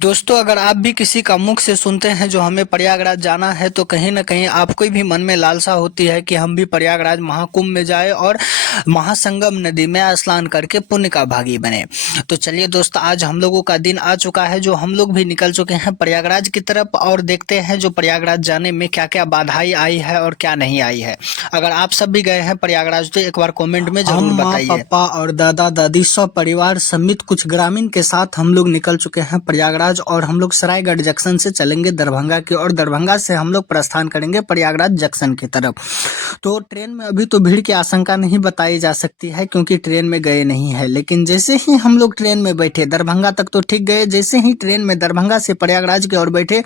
दोस्तों, अगर आप भी किसी का मुख से सुनते हैं जो हमें प्रयागराज जाना है, तो कहीं न कहीं आपको भी मन में लालसा होती है कि हम भी प्रयागराज महाकुंभ में जाएँ और महासंगम नदी में स्नान करके पुण्य का भागी बने। तो चलिए दोस्त, आज हम लोगों का दिन आ चुका है जो हम लोग भी निकल चुके हैं प्रयागराज की तरफ, और देखते हैं जो प्रयागराज जाने में क्या-क्या बाधाएँ आई है और क्या नहीं आई है। अगर आप सब भी गए हैं प्रयागराज तो एक बार कमेंट में हम ज़रूर माँ बताइए। पापा और दादा दादी सब परिवार समेत कुछ ग्रामीण के साथ हम लोग निकल चुके हैं प्रयागराज, और हम लोग सरायगढ़ जंक्शन से चलेंगे दरभंगा की ओर। दरभंगा से हम लोग प्रस्थान करेंगे प्रयागराज जंक्शन की तरफ। तो ट्रेन में अभी तो भीड़ की आशंका नहीं बताई जा सकती है क्योंकि ट्रेन में गए नहीं है, लेकिन जैसे ही हम लोग ट्रेन में बैठे दरभंगा तक तो ठीक गए, जैसे ही ट्रेन में दरभंगा से प्रयागराज की ओर बैठे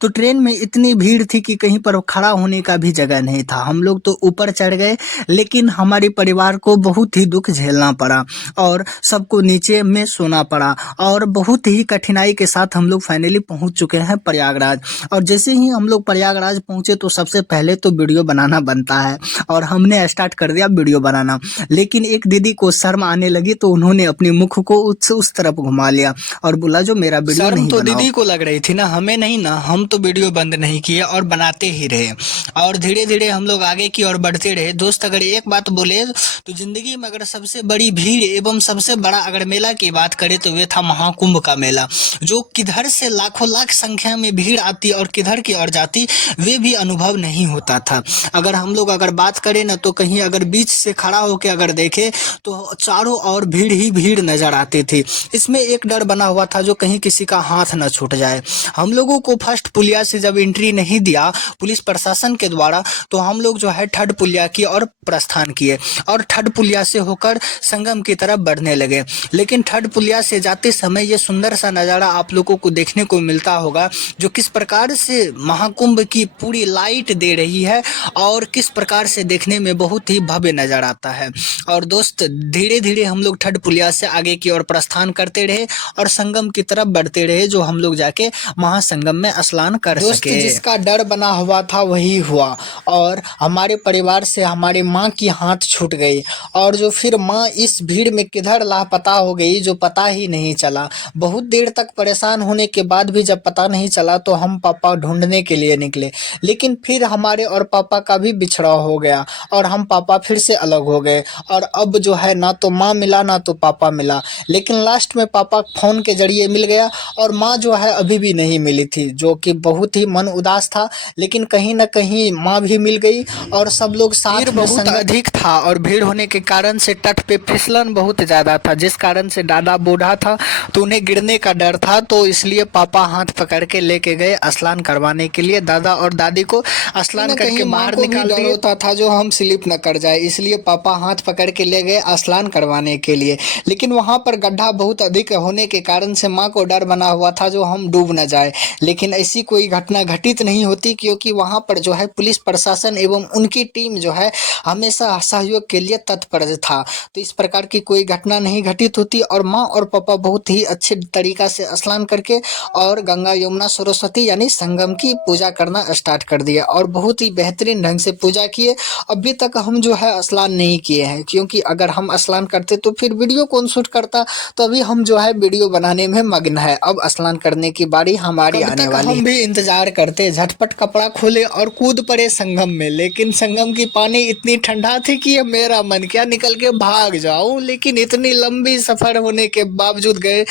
तो ट्रेन में इतनी भीड़ थी कि कहीं पर खड़ा होने का भी जगह नहीं था। हम लोग तो ऊपर चढ़ गए, लेकिन हमारे परिवार को बहुत ही दुख झेलना पड़ा और सबको नीचे में सोना पड़ा, और बहुत ही कठिनाई के साथ हम लोग फाइनली पहुंच चुके हैं प्रयागराज। और जैसे ही हम लोग प्रयागराज पहुंचे तो सबसे पहले तो वीडियो बनाना बनता है, और हमने स्टार्ट कर दिया वीडियो बनाना। लेकिन एक दीदी को शर्म आने लगी तो उन्होंने अपने मुख को उस तरफ घुमा लिया और बोला जो मेरा वीडियो शर्म नहीं तो बनाओ। दीदी को लग रही थी ना, हमें नहीं ना। हम तो वीडियो बंद नहीं किए और बनाते ही रहे, और धीरे धीरे हम लोग आगे की ओर बढ़ते रहे। दोस्त, अगर एक बात बोले तो जिंदगी में अगर सबसे बड़ी भीड़ एवं सबसे बड़ा अगर मेला की बात करें तो वे था महाकुंभ का मेला, जो किधर से लाखों लाख संख्या में भीड़ आती और किधर की ओर जाती वे भी अनुभव नहीं होता था। अगर हम लोग अगर बात करें ना तो कहीं अगर बीच से खड़ा होकर अगर देखे तो चारों ओर भीड़ ही भीड़ नजर आती थी। इसमें एक डर बना हुआ था जो कहीं किसी का हाथ न छूट जाए। हम लोगों को फर्स्ट पुलिया से जब एंट्री नहीं दिया पुलिस प्रशासन के द्वारा, तो हम लोग जो है थर्ड पुलिया की ओर प्रस्थान किए और थर्ड पुलिया से होकर संगम की तरफ बढ़ने लगे। लेकिन थर्ड पुलिया से जाते समय ये सुंदर सा नज़ारा आप लोगों को देखने को मिलता होगा, जो किस प्रकार से महाकुंभ की पूरी लाइट दे रही है और किस प्रकार से देखने में बहुत ही भव्य नजर आता है। और दोस्त, धीरे धीरे हम लोग थर्ड पुलिया से आगे की ओर प्रस्थान करते रहे और संगम की तरफ बढ़ते रहे, जो हम लोग जाके महासंगम में स्नान कर दोस्त, सके। जिसका डर बना हुआ था वही हुआ, और हमारे परिवार से हमारी माँ की हाथ छूट गई, और जो फिर माँ इस भीड़ में किधर लापता हो गई जो पता ही नहीं चला। बहुत देर तक परेशान होने के बाद भी जब पता नहीं चला तो हम पापा ढूंढने के लिए निकले, लेकिन फिर हमारे और पापा का भी बिछड़ा हो गया और हम पापा फिर से अलग हो गए। और अब जो है ना तो माँ मिला ना तो पापा मिला, लेकिन लास्ट में पापा फोन के जरिए मिल गया, और माँ जो है अभी भी नहीं मिली थी, जो कि बहुत ही मन उदास था। लेकिन कहीं ना कहीं माँ भी मिल गई और सब लोग भीड़ साथ में बहुत अधिक था और भीड़ होने के कारण से तट पे फिसलन बहुत ज्यादा था, जिस कारण से दादा बूढ़ा था तो उन्हें गिरने का डर था, तो इसलिए पापा हाथ पकड़ के लेके गए स्नान करवाने के लिए। दादा और दादी को स्नान करके बाहर निकाल दिए। होता था जो हम स्लिप न कर जाए, इसलिए पापा हाथ पकड़ के ले गए स्नान करवाने के लिए। लेकिन वहां पर गड्ढा बहुत अधिक होने के कारण से माँ को डर बना हुआ था जो हम डूब न जाए, लेकिन ऐसी कोई घटना घटित नहीं होती क्योंकि वहां पर जो है पुलिस प्रशासन एवं उनकी टीम जो है हमेशा सहयोग के लिए तत्पर था। तो इस प्रकार की कोई घटना नहीं घटित होती, और माँ और पापा बहुत ही अच्छे तरीका से स्नान करके और गंगा यमुना सरस्वती यानी संगम की पूजा करना स्टार्ट कर दिया, और बहुत ही बेहतरीन ढंग से पूजा किए। अभी तक हम जो है स्नान नहीं किए हैं, क्योंकि अगर हम स्नान करते तो फिर वीडियो कौन शूट करता। तो अभी हम जो है वीडियो बनाने में मग्न है, अब स्नान करने की बारी हमारी कब आने तक वाली है। हम भी इंतजार करते, झटपट कपड़ा खोले और कूद पड़े संगम में, लेकिन संगम की पानी इतनी ठंडा थी कि मेरा मन क्या निकल के भाग जाऊं। लेकिन इतनी लंबी सफर होने के बावजूद गए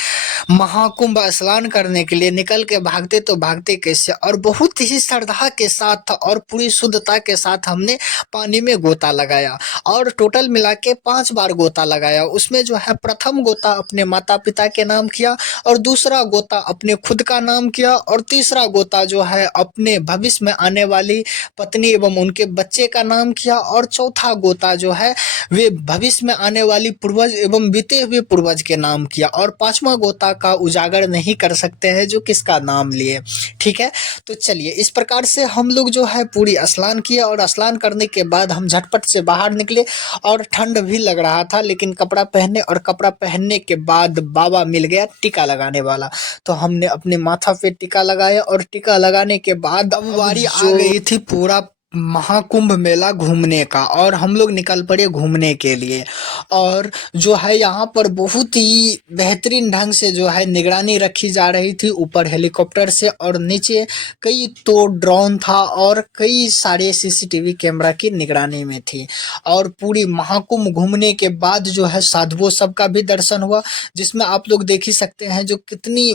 महाकुंभ स्नान करने के लिए, निकल के भागते तो भागते कैसे, और बहुत ही श्रद्धा के साथ और पूरी शुद्धता के साथ हमने पानी में गोता लगाया, और टोटल मिला के 5 बार गोता लगाया। उसमें जो है प्रथम गोता अपने माता पिता के नाम किया, और दूसरा गोता अपने खुद का नाम किया, और तीसरा गोता जो है अपने भविष्य में आने वाली पत्नी एवं उनके बच्चे का नाम किया, और चौथा गोता जो है वे भविष्य में आने वाली पूर्वज एवं बीते हुए पूर्वज के नाम किया, और पांचवा गोता का उजागर नहीं कर सकते हैं जो किसका नाम लिए। ठीक है, तो चलिए इस प्रकार से हम लोग जो है पूरी स्नान किया, और स्नान करने के बाद हम झटपट से बाहर निकले, और ठंड भी लग रहा था, लेकिन कपड़ा पहनने और कपड़ा पहनने के बाद बाबा मिल गया टीका लगाने वाला, तो हमने अपने माथा पे टीका लगाया, और टीका लगाने के बाद अब बारी आ गई थी पूरा महाकुंभ मेला घूमने का और हम लोग निकल पड़े घूमने के लिए। और जो है यहाँ पर बहुत ही बेहतरीन ढंग से जो है निगरानी रखी जा रही थी, ऊपर हेलीकॉप्टर से और नीचे कई तो ड्रोन था और कई सारे सीसीटीवी कैमरा की निगरानी में थी। और पूरी महाकुंभ घूमने के बाद जो है साधुओं सबका भी दर्शन हुआ, जिसमें आप लोग देख ही सकते हैं जो कितनी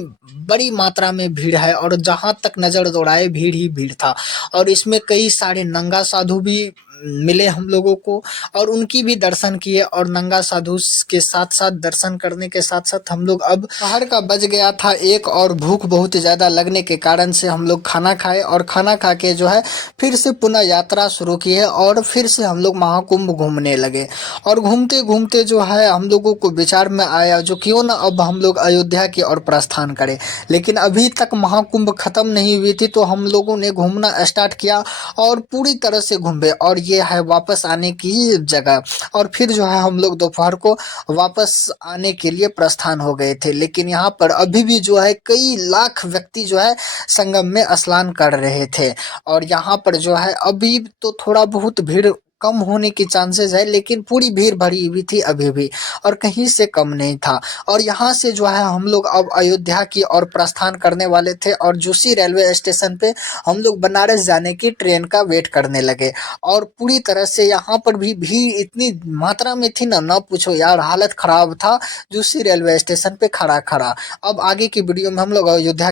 बड़ी मात्रा में भीड़ है और जहां तक नजर दौड़ाए भीड़ ही भीड़ था। और इसमें कई सारे नंगा साधु भी मिले हम लोगों को और उनकी भी दर्शन किए। और नंगा साधु के साथ साथ दर्शन करने के साथ साथ हम लोग अब शहर का बज गया था एक और भूख बहुत ज्यादा लगने के कारण से हम लोग खाना खाए और खाना खा के जो है फिर से पुनः यात्रा शुरू की है और फिर से हम लोग महाकुंभ घूमने लगे। और घूमते घूमते जो है हम लोगों को विचार में आया जो क्यों ना अब हम लोग अयोध्या की ओर प्रस्थान करें। लेकिन अभी तक महाकुंभ खत्म नहीं हुई थी तो हम लोगों ने घूमना स्टार्ट किया और पूरी तरह से घूमे और ये है वापस आने की जगह। और फिर जो है हम लोग दोपहर को वापस आने के लिए प्रस्थान हो गए थे। लेकिन यहाँ पर अभी भी जो है कई लाख व्यक्ति जो है संगम में स्नान कर रहे थे। और यहाँ पर जो है अभी तो थोड़ा बहुत भीड़ कम होने की चांसेस है, लेकिन पूरी भीड़ भरी हुई थी अभी भी और कहीं से कम नहीं था। और यहाँ से जो है हम लोग अब अयोध्या की ओर प्रस्थान करने वाले थे और जोशी रेलवे स्टेशन पे हम लोग बनारस जाने की ट्रेन का वेट करने लगे। और पूरी तरह से यहाँ पर भी भीड़ इतनी मात्रा में थी ना, ना पूछो यार, हालत खराब था जोशी रेलवे स्टेशन पे खड़ा खड़ा। अब आगे की वीडियो में हम लोग अयोध्या